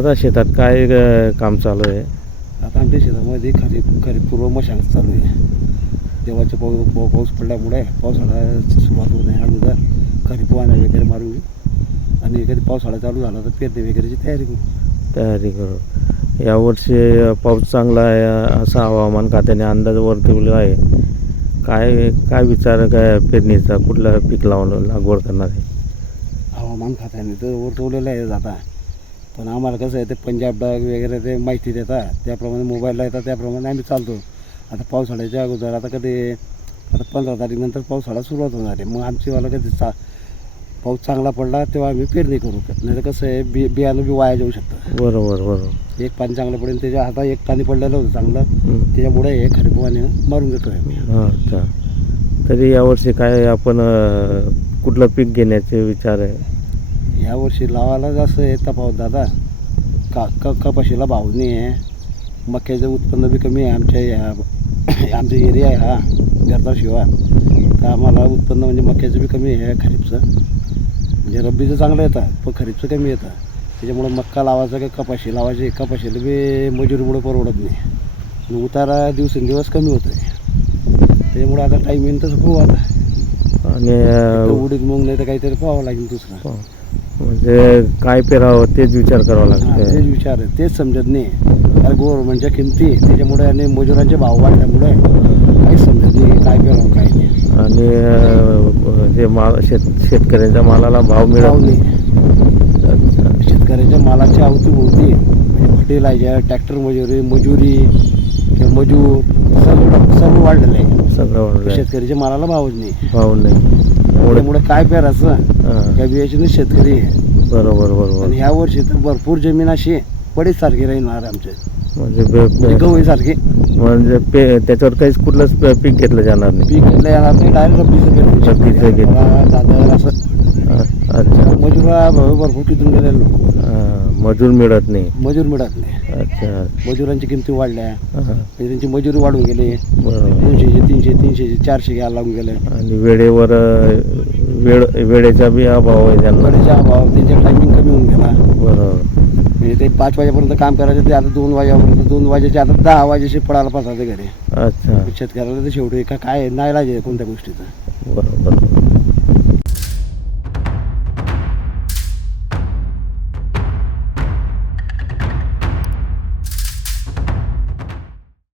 आता शेतात काय अ, काम चालू आहे? आता आमच्या शेतामध्ये खरीप खरीपपूर्व मशांग चालू आहे. देवाचा पाऊस पाऊ- पाऊस पडल्यामुळे पावसाळ्याची सुरुवात होत आहे. अगोदर खरीप वाहनं वगैरे घेऊ आणि कधी पावसाळा चालू झाला तर पेरणी वगैरेची तयारी करू. तयारी करू. यावर्षी अ, पाऊस चांगला आहे अ, असा हवामान खात्याने अंदाज वर्तवला आहे. काय काय विचार काय पेरणीचा? कुठलं पीक लावून लागवड करणार आहे? हवामान खात्याने तर वर्तवलेलं आहे आता. पण आम्हाला कसं आहे ते पंजाब डाग वगैरे ते माहिती देतात. त्याप्रमाणे मोबाईलला येतात त्याप्रमाणे आम्ही चालतो. आता पावसाळ्याच्या अगोदर आता कधी आता पंधरा तारीखनंतर पावसाळा सुरुवात होणार आहे. मग आमचीवाला कधी चा पाऊस चांगला पडला तेव्हा आम्ही पेरणी करू. नाही तर कसं आहे बी बियाणं बी वाया जाऊ शकतं. बरोबर बरोबर. एक पाणी चांगलं पडेल त्याच्या हातात एक पाणी पडलेलं होतं चांगलं. त्याच्यामुळे हे खरीप पाण्यानं मारून घेतो आहे आम्ही. हां अच्छा. तरी यावर्षी काय आपण अ, कुठलं पीक घेण्याचे विचार आहे? यावर्षी लावायला जास्त आहे तफावत दादा. का क कपाशीला भाव नाही आहे. मक्याचं उत्पन्न बी कमी आहे आमच्या या आमचा एरिया आहे हा घरदार शिवा. तर आम्हाला उत्पन्न म्हणजे मक्याचं बी कमी आहे खरीपचं. म्हणजे रब्बीचं चांगलं येतं पण खरीपचं कमी येतं त्याच्यामुळं मक्का लावायचं का कपाशी लावायची कपाशीला बी मजुरीमुळे परवडत नाही. आणि उतारा दिवसेंदिवस कमी होतो आहे त्याच्यामुळे आता टाईम येईन तसं पाहू आता. आणि उडीद मग नाही तर काहीतरी पाहावं लागेल दुसरं. म्हणजे काय पेरावं तेच विचार करावा हा, तेच विचार आहे. तेच समजत नाही. कारण गव्हर्नमेंटच्या किमती त्याच्यामुळे आणि मजुरांचे भाव वाढल्यामुळे काहीच समजत नाही काय करावं काय नाही. आणि अ, हे माल शेत शेतकऱ्यांच्या मालाला भाव भाव मिळत नाही. अच्छा. शेतकऱ्याच्या मालाची आवती होती म्हणजे फर्टिलायझर ट्रॅक्टर मजुरी मजुरी किंवा मजूर सर्व सर्व वाढलेलं आहे. सगळं वाढलंय. शेतकऱ्याच्या मालाला भावच नाही. भाव नाही. त्यामुळे काय पेरायचं. त्या बियाचे नाही शेतकरी आहे. बरोबर बरोबर. आणि ह्या वर्षी तर भरपूर जमीन अशी पडीच सारखी राहणार आमचे म्हणजे म्हणजे बे- गवळी सारखी म्हणजे पे त्याच्यावर काहीच कुठलंच पे- पीक घेतलं जाणार नाही. पीक घेतलं येणार नाही डायरेक्ट रब्बीचं पेरणी रब्बीचं घेतलं. दादर असं. अ- अच्छा. मजुरा भरपूर तिथून गेलेले लोक. मजूर मिळत नाही. मजूर मिळत नाही. अच्छा. मजुरांची किमती वाढल्या. हां, म्हणजे त्यांची मजुरी वाढून गेली. बरोबर. दोनशेचे तीनशे तीनशेचे चारशे घ्यायला लागून गेले. आणि वेळेवर अ, वेळ वेळेचा बी अभाव आहे त्यांना. वेळेचा अभाव त्यांचा टायमिंग कमी होऊन गेला. बरोबर. म्हणजे ते पाच वाजेपर्यंत काम करायचं ते आता दोन वाजेपर्यंत दोन वाजेचे आता दहा वाजेशी पडायला पाहतात घरी. अच्छा. शेतकऱ्याला तर शेवटी का काय नाही लाजे कोणत्या गोष्टीचं. बरोबर.